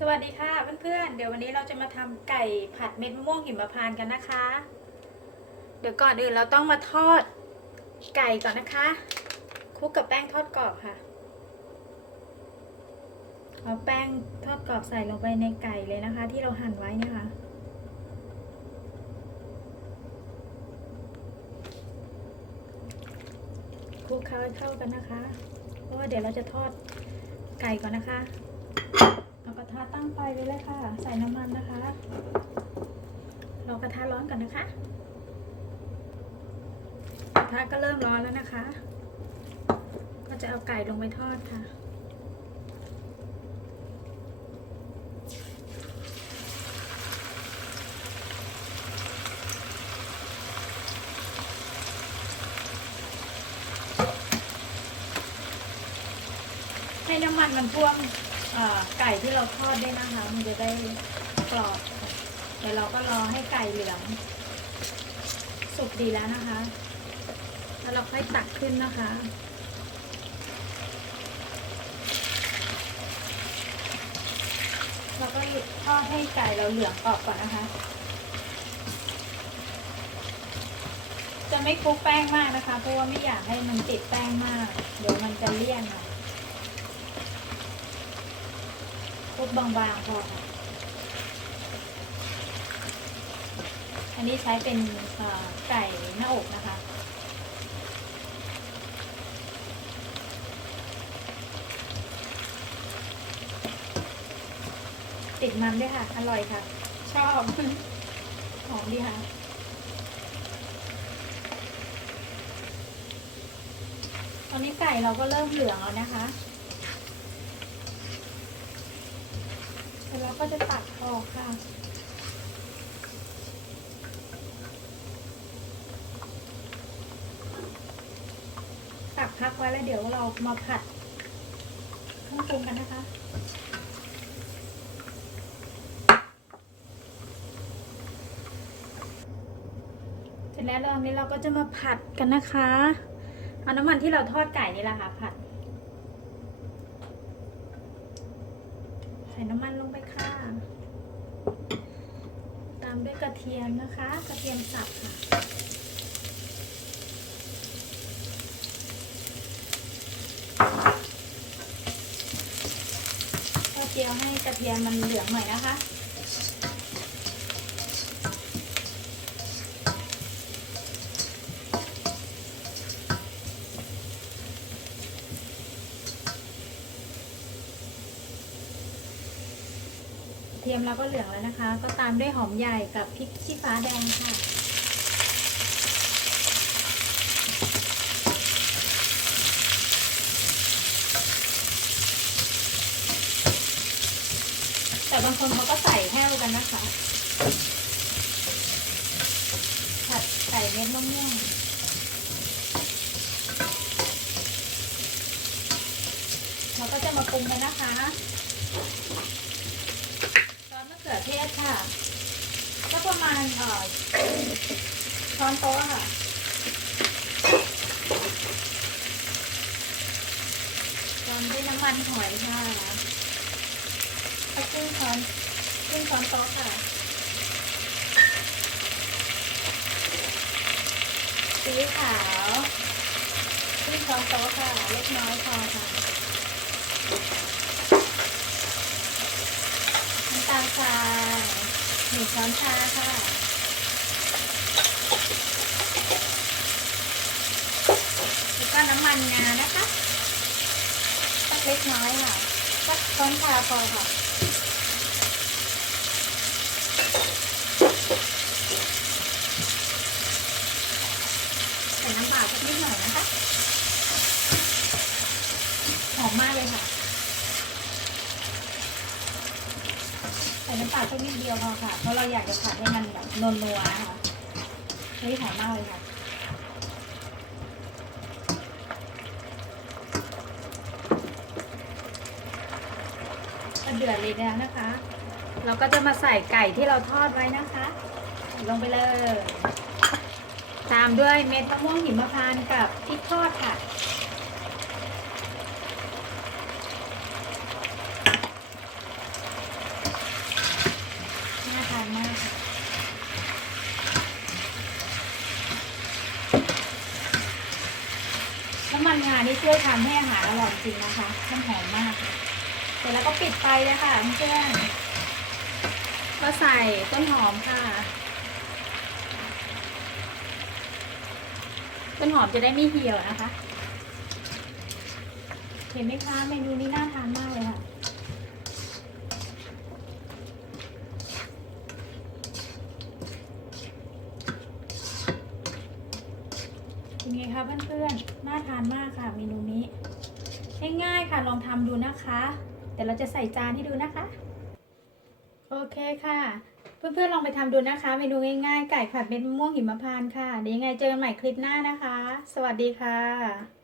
สวัสดีค่ะเพื่อนๆ เดี๋ยววันนี้เราจะมาทำไก่ผัดเม็ดมะม่วงหิมพานต์กันนะคะ เดี๋ยวก่อนอื่นเราต้องมาทอดไก่ก่อนนะคะคลุกกับแป้งทอดกรอบค่ะ เอาแป้งทอดกรอบใส่ลงไปในไก่เลยนะคะ ที่เราหั่นไว้นะคะคลุกเคล้าให้เข้ากันนะคะ เพราะว่าเดี๋ยวเราจะทอดไก่ก่อนนะคะ กระทะตั้งไฟไว้เลยค่ะ ใส่น้ำมันนะคะ รอกระทะร้อนก่อนนะคะ กระทะก็เริ่มร้อนแล้วนะคะ ก็จะเอาไก่ลงไปทอดค่ะให้น้ำมันมันท่วม ไก่ที่เราทอดได้นะคะ มันจะได้กรอบค่เดี๋ยวเราก็รอให้ไก่เหลือง สุกดีแล้วนะคะ แล้วเราค่อยตักขึ้นนะคะเราก็ทอดให้ไก่เราเหลืองกรอบก่อนนะคะ จะไม่คลุกแป้งมากนะคะ เพราะว่าไม่อยากให้มันติดแป้งมาก เดี๋ยวมันจะเลี่ยนค่ะ คลุกบางๆพอค่ะอันนี้ใช้เป็นเอ่อไก่หน้าอกนะคะ ติดมันด้วยค่ะ อร่อยค่ะ ชอบ หอมดีค่ะตอนนี้ไก่เราก็เริ่มเหลืองแล้วนะคะ เส ร็จแล้วก็จะตัดออกค่ะตักพักไว้แล้วเดี๋ยวเรามาผัดเครื่องปรุงกันนะคะเสร็จแล้วตอนนี้เราก็จะมาผัดกันนะคะเอาน้ำมันที่เราทอดไก่นี่แหละค่ะผัดใส่น้ำมันลงไปค่ะ ตามด้วย กระเทียมนะคะ กระเทียมสับค่ะ ก็เจียวให้กระเทียมมันเหลืองหน่อยนะคะ ทียมเราก็เหลืองแล้วนะคะ ก็ตามด้วยหอมใหญ่กับพริกชี้ฟ้าแดงค่ะ แต่บางคนเขาก็ใส่แห้วกันนะคะ ผัดไก่เม็ดมะม่วงเราก็จะมาปรุงกันนะคะะเขือเทศค่ะก็ประมาณเอ่อช้อนโต๊ะค่ะตามด้วยน้ำมันหอยค่ะก็ครึ่งช้อนครึ่งช้อนโต๊ะค่ะซีอิ๊วขาวครึ่งช้อนโต๊ะค่ะเล็กน้อยพอค่ะ น้ำตาลทรายห นึ่งช้อนชาค่ะแล้วก็น้ำมันงานะคะสักเล็กน้อยค่ะสักช้อนชาพอค่ะใส่น้ำเปล่าสักนิดหน่อยนะคะหอมมากเลยค่ะ ใส่ น้ำตาลสักนิดเดียวพอค่ะ เพราะเราอยากจะผัดให้มันแบบนัวๆนะคะเฮ้ยหอมมากเลยค่ะเดือดเลยแล้วนะคะ เราก็จะมาใส่ไก่ที่เราทอดไว้นะคะ ลงไปเลย ตามด้วยเม็ดมะม่วงหิมพานต์กับพริกทอดค่ะ มันงานี่ช่วยทำให้อาหารอร่อยจริงนะคะมันหอมมาก เสร็จแล้วก็ปิดไฟเลยค่ะเพื่อนๆก็ใส่ต้นหอมค่ะ ต้นหอมจะได้ไม่เหี่ยวนะคะ เห็นไหมคะเมนูนี้น่าทานมากเลยค่ะ เป็นไง คะเพื่อนๆ น่าทานมากค่ะเมนูนี้ ง่ายๆค่ะลองทำดูนะคะเดี๋ยวเราจะใส่จานให้ดูนะคะ โอเคค่ะ เพื่อนๆลองไปทำดูนะคะ เมนูง่ายๆ ไก่ผัดเม็ดมะม่วงหิมพานต์ค่ะเดี๋ยวยังไงเจอกันใหม่คลิปหน้านะคะ สวัสดีค่ะ